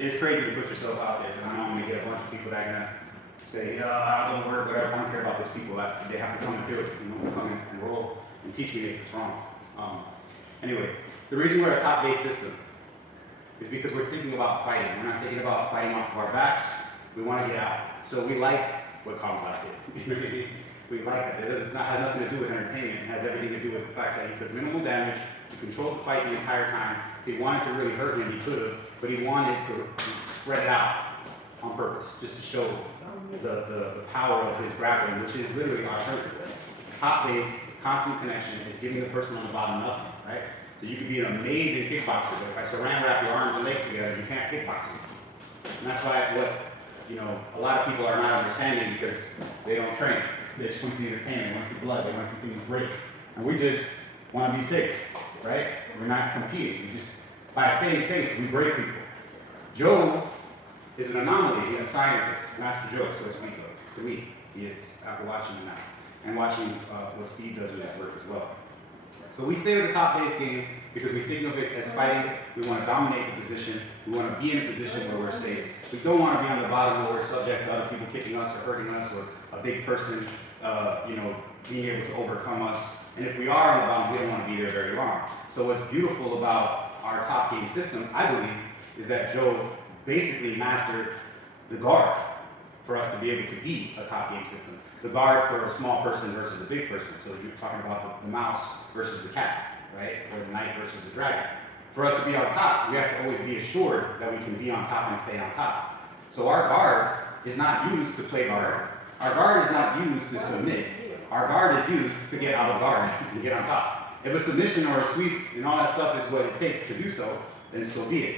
it's crazy to put yourself out there, because I know I'm going to get a bunch of people that are going to say, I don't work, whatever, I don't care about those people. They have to come and do it, come in and roll and teach me if it's wrong. Anyway, the reason we're a top-based system is because we're thinking about fighting. We're not thinking about fighting off of our backs. We want to get out. So we like what comes out here. We like that. It has nothing to do with entertainment. It has everything to do with the fact that he took minimal damage, he controlled the fight the entire time. If he wanted to really hurt him, he could have, but he wanted to spread it out on purpose, just to show the power of his grappling, which is literally our principle. It's top-based, it's constant connection, it's giving the person on the bottom nothing, right? So you could be an amazing kickboxer, but if I saran wrap your arms and legs together, you can't kickbox them. And that's why a lot of people are not understanding, because they don't train. They just want to see entertainment, they want to see blood, they want to see things break. And we just want to be safe, right? We're not competing. We just, by staying safe, we break people. Joe is an anomaly. He's a scientist, Master Joe, so to me, he is, after watching him now, and watching what Steve does with his work as well. So we stay with the top-based game because we think of it as fighting. We want to dominate the position. We want to be in a position where we're safe. We don't want to be on the bottom where we're subject to other people kicking us or hurting us, or a big person, being able to overcome us. And if we are on the bottom, we don't want to be there very long. So what's beautiful about our top game system, I believe, is that Joe basically mastered the guard for us to be able to be a top game system. The guard for a small person versus a big person. So you're talking about the mouse versus the cat, right? Or the knight versus the dragon. For us to be on top, we have to always be assured that we can be on top and stay on top. So our guard is not used to play guard. Our guard is not used to submit. Our guard is used to get out of guard and get on top. If a submission or a sweep and all that stuff is what it takes to do so, then so be it.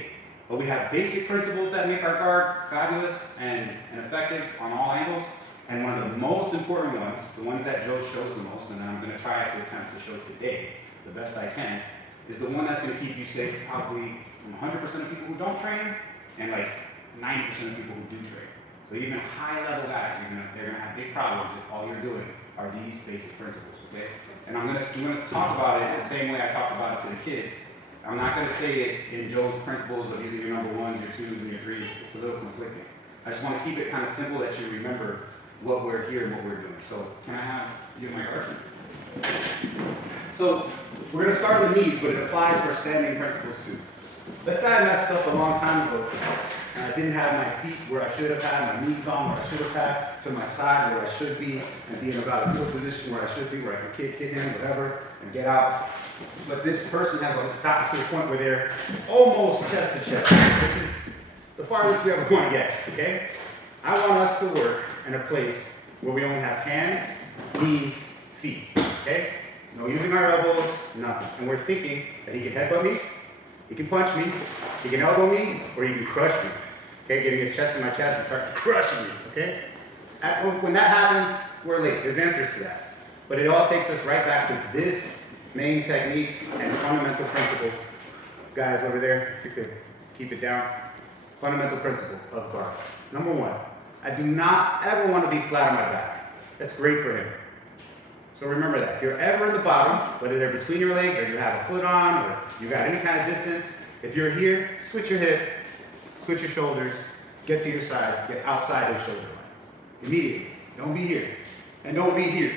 But we have basic principles that make our guard fabulous and effective on all angles. And one of the most important ones, the ones that Joe shows the most, and that I'm going to try to attempt to show today the best I can, is the one that's going to keep you safe probably from 100% of people who don't train and like 90% of people who do train. So even high-level guys, they're going to have big problems if all you're doing are these basic principles, okay? And I'm going to talk about it the same way I talk about it to the kids. I'm not going to say it in Joe's principles of using your number ones, your twos, and your threes. It's a little conflicting. I just want to keep it kind of simple that you remember what we're here and what we're doing. So can I have you my card? So we're going to start with knees, but it applies for standing principles too. Let's say I messed up a long time ago, and I didn't have my feet where I should have had, my knees on where I should have had, to my side where I should be, and be in a Vale Tudo position where I should be, where I can kick in, whatever, and get out. But this person has gotten to a point where they're almost chest to chest. This is the farthest we ever want to get, okay? I want us to work in a place where we only have hands, knees, feet, okay? No using our elbows, nothing. And we're thinking that he can headbutt me, he can punch me, he can elbow me, or he can crush me. Okay, getting his chest in my chest and start crushing me, okay? When that happens, we're late. There's answers to that. But it all takes us right back to this main technique and fundamental principle. Guys over there, if you could keep it down. Fundamental principle of guard. Number one, I do not ever want to be flat on my back. That's great for him. So remember that. If you're ever in the bottom, whether they're between your legs or you have a foot on or you got any kind of distance, if you're here, switch your hip, switch your shoulders, get to your side, get outside of the shoulder line. Immediately. Don't be here. And don't be here.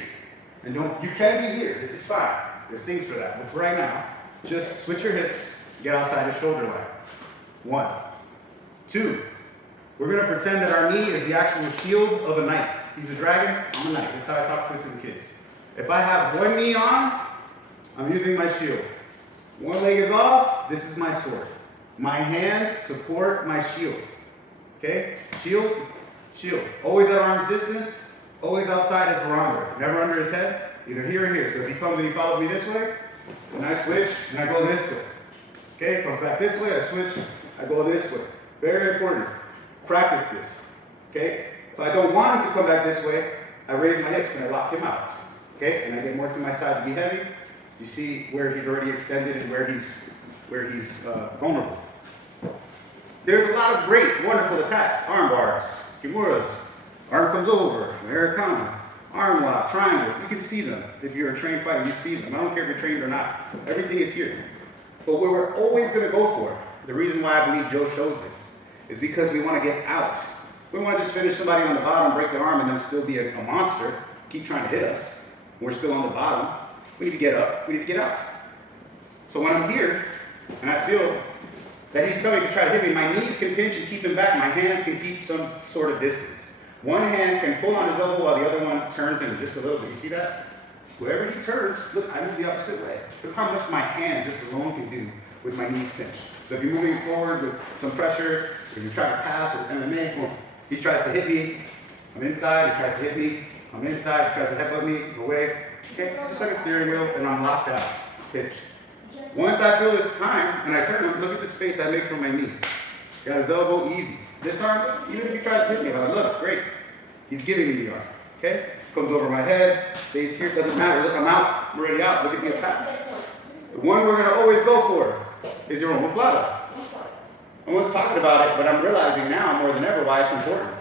And you can be here. This is fine. There's things for that. But for right now, just switch your hips, get outside the shoulder line. 1. 2. We're going to pretend that our knee is the actual shield of a knight. He's a dragon, I'm a knight. That's how I talk to the kids. If I have one knee on, I'm using my shield. One leg is off, this is my sword. My hands support my shield. Okay? Shield, shield. Always at arm's distance, always outside his barometer. Never under his head, either here or here. So if he comes and he follows me this way, then I switch and I go this way. Okay? Comes back this way, I switch, I go this way. Very important. Practice this. Okay? If I don't want him to come back this way, I raise my hips and I lock him out. Okay? And I get more to my side to be heavy. You see where he's already extended and where he's vulnerable. There's a lot of great, wonderful attacks. Arm bars, kimuras, arm comes over, Americana, arm lock, triangles. You can see them. If you're a trained fighter, you see them. I don't care if you're trained or not. Everything is here. But where we're always going to go for, the reason why I believe Joe shows this, is because we want to get out. We want to just finish somebody on the bottom, break their arm, and then still be a monster, keep trying to hit us. We're still on the bottom. We need to get up, we need to get out. So when I'm here, and I feel that he's coming to try to hit me, my knees can pinch and keep him back, my hands can keep some sort of distance. One hand can pull on his elbow while the other one turns him just a little bit. You see that? Wherever he turns, look, I move the opposite way. Look how much my hand just alone can do with my knees pinched. So if you're moving forward with some pressure, if you're trying to pass or MMA, well, he tries to hit me, I'm inside, he tries to hit me, I'm inside, he tries to headbutt me, away. Okay, just like a steering wheel, and I'm locked out, pinched. Once I feel it's time, and I turn, look at the space I make from my knee. Got his elbow, easy. This arm, even if he tries to hit me, I'm like, look, great. He's giving me the arm, okay? Comes over my head, stays here, doesn't matter. Look, I'm out, I'm already out. Look at the attacks. The one we're gonna always go for is your omoplata. I was talking about it, but I'm realizing now more than ever why it's important.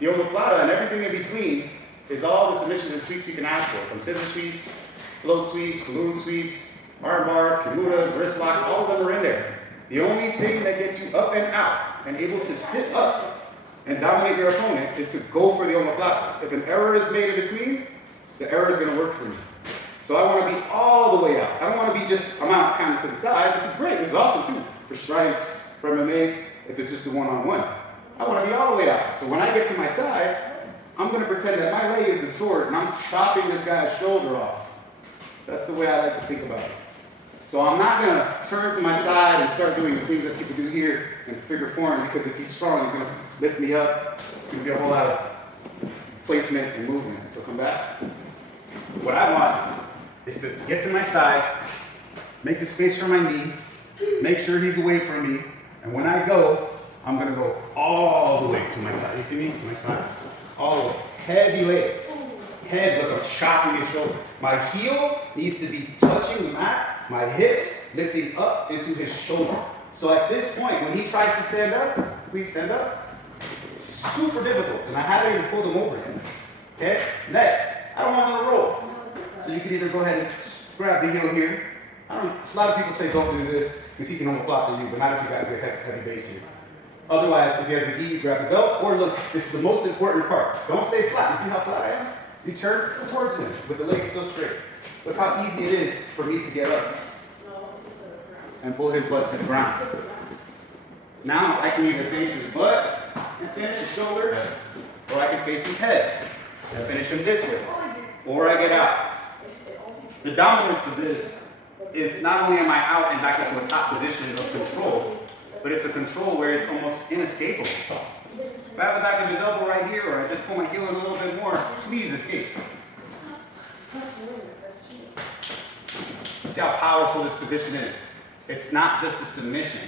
The omoplata and everything in between is all the submissions and sweeps you can ask for, from scissor sweeps, float sweeps, balloon sweeps, arm bars, kimuras, wrist locks, all of them are in there. The only thing that gets you up and out and able to sit up and dominate your opponent is to go for the omoplata. If an error is made in between, the error is going to work for me. So I want to be all the way out. I don't want to be just, I'm out kind of to the side. This is great. This is awesome too. For strikes, for MMA, if it's just a one-on-one. I want to be all the way out. So when I get to my side, I'm going to pretend that my leg is the sword and I'm chopping this guy's shoulder off. That's the way I like to think about it. So I'm not going to turn to my side and start doing the things that people do here in figure four, because if he's strong, he's going to lift me up. It's going to be a whole lot of placement and movement. So come back. What I want is to get to my side, make the space for my knee, make sure he's away from me, and when I go, I'm going to go all the way to my side. You see me? To my side. All the way. Heavy legs. Head, look, I'm chopping his shoulder. My heel needs to be touching the mat, my hips lifting up into his shoulder. So at this point, when he tries to stand up, please stand up. Super difficult, and I haven't even pulled him over yet. Okay? Next, I don't want him to roll. So you can either go ahead and grab the heel here. A lot of people say don't do this, because he can omoplata you, but not if you got a good heavy base here. Otherwise, if he has the gi, you grab the belt, or look, this is the most important part. Don't stay flat. You see how flat I am? You turn towards him, with the legs still straight. Look how easy it is for me to get up and pull his butt to the ground. Now I can either face his butt and finish his shoulder, or I can face his head and finish him this way, or I get out. The dominance of this is not only am I out and back into a top position of control, but it's a control where it's almost inescapable. If I have the back of his elbow right here, or I just pull my heel in a little bit more, please escape. See how powerful this position is? It's not just a submission,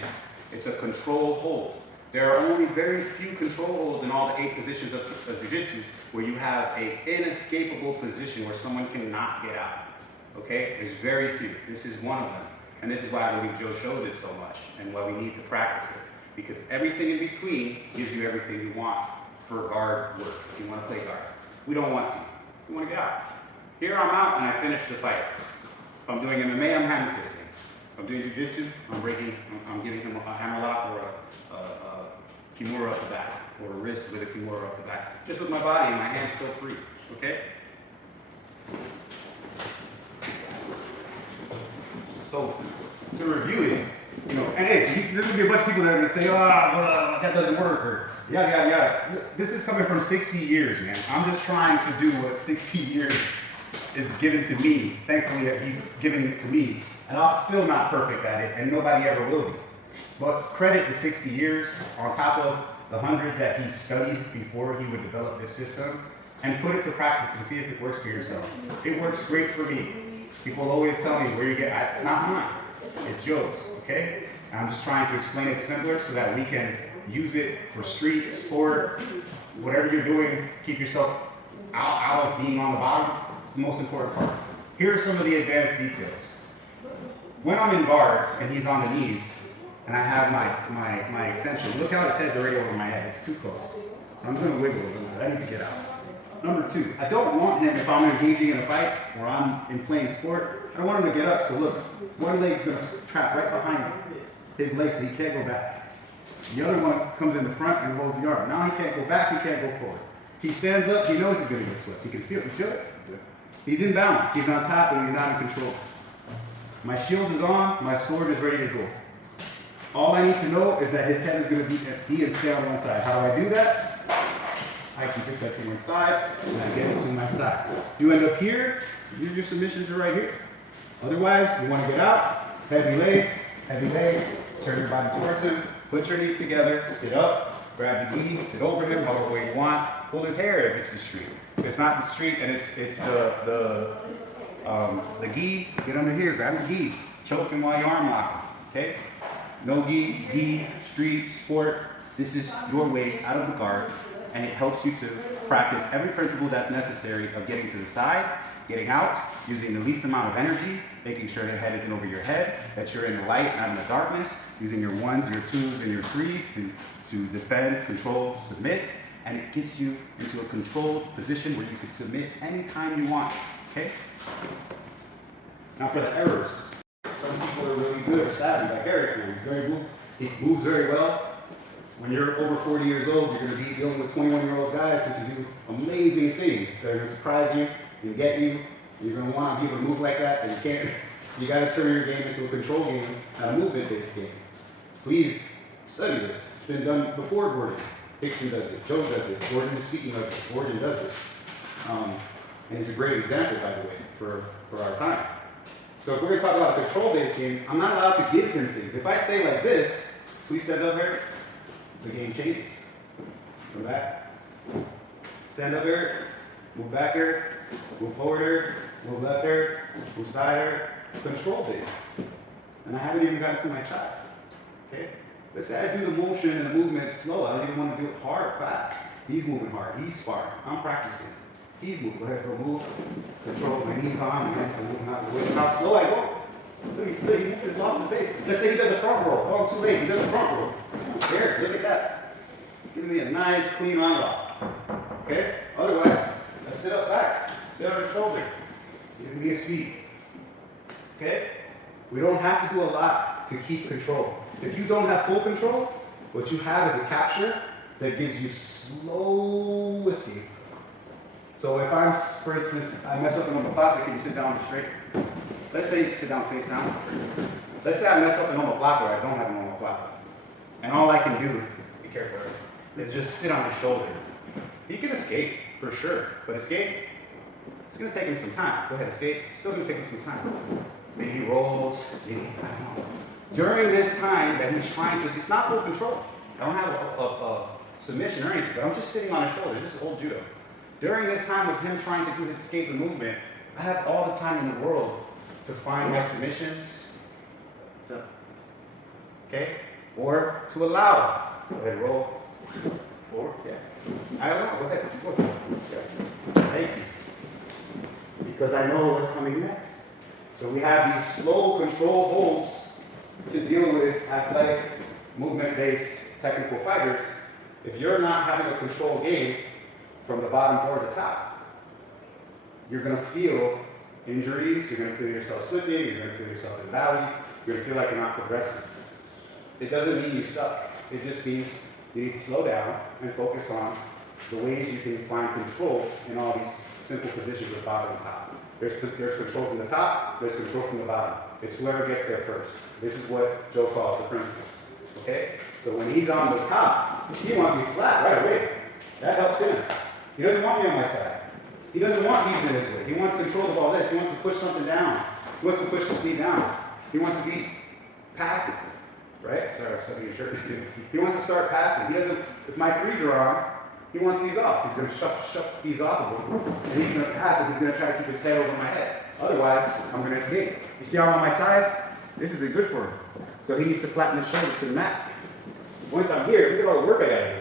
it's a control hold. There are only very few control holds in all the 8 positions of Jiu-Jitsu where you have an inescapable position where someone cannot get out. Okay? There's very few. This is one of them. And this is why I believe Joe shows it so much and why we need to practice it. Because everything in between gives you everything you want for guard work, if you want to play guard. We don't want to. We want to get out. Here I'm out and I finish the fight. If I'm doing MMA, I'm hand fisting. If I'm doing Jiu-Jitsu, I'm giving him a hammerlock or a kimura up the back, or a wrist with a kimura up the back. Just with my body and my hands still free, okay? So, to review it, you know, and hey, there's gonna be a bunch of people that are gonna say, that doesn't work, or yada, yada, yada. This is coming from 60 years, man. I'm just trying to do what 60 years is given to me. Thankfully, that he's giving it to me. And I'm still not perfect at it, and nobody ever will be. But credit the 60 years on top of the hundreds that he studied before he would develop this system, and put it to practice and see if it works for yourself. It works great for me. People always tell me where you get, it's not mine, it's Joe's, okay? And I'm just trying to explain it simpler so that we can use it for street, sport, whatever you're doing, keep yourself out of being on the bottom. It's the most important part. Here are some of the advanced details. When I'm in guard and he's on the knees, and I have my extension, look how his head's already over my head. It's too close. So I'm going to wiggle a little bit. I need to get out. Number 2, I don't want him, if I'm engaging in a fight or I'm in playing sport, I don't want him to get up. So look, one leg's going to trap right behind his leg so he can't go back. The other one comes in the front and holds the arm. Now he can't go back, he can't go forward. He stands up, he knows he's going to get swept. He can feel it. You feel it? He's in balance. He's on top, but he's not in control. My shield is on, my sword is ready to go. All I need to know is that his head is going to be and stay on one side. How do I do that? I keep his head to one side, and I get it to my side. You end up here, your submissions are right here. Otherwise, you want to get out, heavy leg, turn your body towards him, put your knees together, sit up, grab the gi, sit over him, however way you want. Hold his hair if it's the street. If it's not the street and it's the gi, get under here, grab his gi, choke him while you arm lock him, okay? No gi, street, sport. This is your way out of the guard, and it helps you to practice every principle that's necessary of getting to the side, getting out, using the least amount of energy, making sure your head isn't over your head, that you're in the light, not in the darkness, using your ones, your twos, and your threes to defend, control, submit, and it gets you into a controlled position where you can submit anytime you want, okay? Now for the errors. Some people are really good or savvy, like Eric, he moves very well. When you're over 40 years old, you're going to be dealing with 21-year-old guys who can do amazing things. They're going to surprise you and get you. You're going to want to be able to move like that, and you can't. You got to turn your game into a control game, not a movement-based game. Please study this. It's been done before Gordon. Dixon does it. Joe does it. Gordon is speaking of it. Gordon does it. And it's a great example, by the way, for our time. So if we're going to talk about a control-based game, I'm not allowed to give him things. If I say like this, please stand up, Eric. The game changes. Come back. Stand up, Eric. Move back, Eric. Move forward, Eric. Move left, Eric. Move side, Eric. Control-based. And I haven't even gotten to my side. Okay? Let's say I do the motion and the movement slow. I don't even want to do it hard, fast. He's moving hard. He's sparring. I'm practicing. He's moving. Go ahead, go move. Control my knees on. I'm moving out the way. How slow I go. Look, he's lost his base. Let's say he does a front roll. Oh, too late. He does a front roll. There, look at that. It's giving me a nice, clean arm lock. Okay? Otherwise, let's sit up back. Sit on your shoulder. It's giving me a speed. Okay? We don't have to do a lot to keep control. If you don't have full control, what you have is a capture that gives you slow escape. So if I'm, for instance, I mess up in Omoplata, can you sit down straight? Let's say you sit down face down. Let's say I mess up in Omoplata or I don't have an Omoplata. And all I can do, be careful, is just sit on his shoulder. He can escape, for sure. But escape, it's going to take him some time. Go ahead, escape. It's still going to take him some time. Maybe he rolls, maybe, I don't know. During this time that he's trying to, it's not full control. I don't have a submission or anything, but I'm just sitting on his shoulder. This is old judo. During this time of him trying to do his escape and movement, I have all the time in the world to find my submissions, okay? Or to allow. Go ahead, roll. Forward, yeah. I allow, go ahead. Go ahead. Yeah. Thank you. Because I know what's coming next. So we have these slow control holds to deal with athletic, movement-based technical fighters. If you're not having a control game from the bottom or the top, you're going to feel injuries, you're going to feel yourself slipping, you're going to feel yourself in valleys, you're going to feel like you're not progressing. It doesn't mean you suck. It just means you need to slow down and focus on the ways you can find control in all these simple positions of bottom and top. There's control from the top, there's control from the bottom. It's whoever gets there first. This is what Joe calls the principles. Okay? So when he's on the top, he wants me flat right away. That helps him. He doesn't want me on my side. He doesn't want these in his way. He wants control of all this. He wants to push something down. He wants to push the speed down. He wants to be passive. Right? Sorry, I'm stuffing your shirt. He wants to start passing. He doesn't, if my threes are on, he wants these off. He's going to shut these off of them. And he's going to pass it. He's going to try to keep his head over my head. Otherwise, I'm going to escape. You see how I'm on my side? This isn't good for him. So he needs to flatten his shoulder to the mat. Once I'm here, look at all the work I got to do.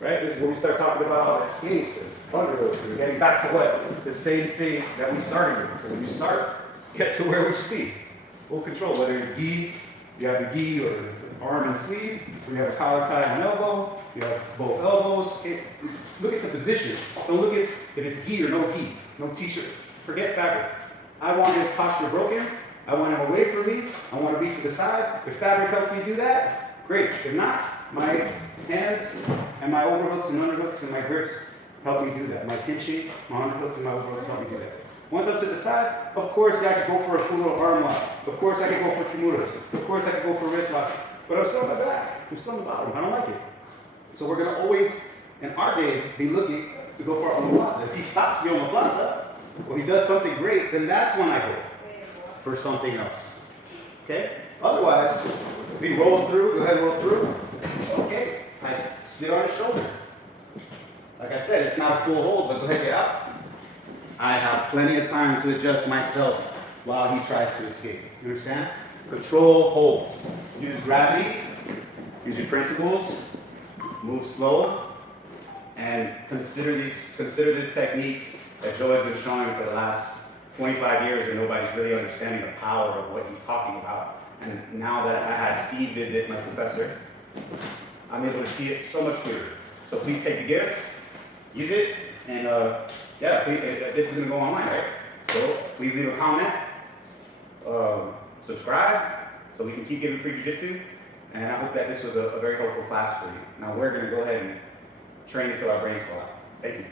Right? This is when we start talking about escapes and underhooks and getting back to what? The same thing that we started with. So when you start, get to where we should be. Full control, whether it's gi, you have the gi or the arm and sleeve, or you have a collar tie on elbow, you have both elbows. Look at the position. Don't look at if it's gi or no gi, no t-shirt. Forget fabric. I want his posture broken. I want him away from me. I want to be to the side. If fabric helps me do that, great. If not, My hands and my overhooks and underhooks and my grips help me do that. My pinching, my underhooks and my overhooks help me do that. Once up to the side, of course I could go for a cool little arm lock. Of course I could go for kimuras. Of course I could go for wrist locks. But I'm still on my back. I'm still on the bottom. I don't like it. So we're going to always, in our game, be looking to go for our omoplata. If he stops the omoplata, or he does something great, then that's when I go for something else. Okay? Otherwise, if he rolls through, go ahead and roll through. Okay, I sit on his shoulder. Like I said, it's not a full hold, but go ahead and get out. I have plenty of time to adjust myself while he tries to escape. You understand? Control holds. Use gravity, use your principles, move slow, and consider this technique that Joe has been showing for the last 25 years, and nobody's really understanding the power of what he's talking about. And now that I had Steve visit my professor, I'm able to see it so much clearer. So please take the gift, use it, and yeah, please, this is going to go online, right? So please leave a comment, subscribe, so we can keep giving free jiu-jitsu. And I hope that this was a very helpful class for you. Now we're going to go ahead and train until our brains fall out. Thank you.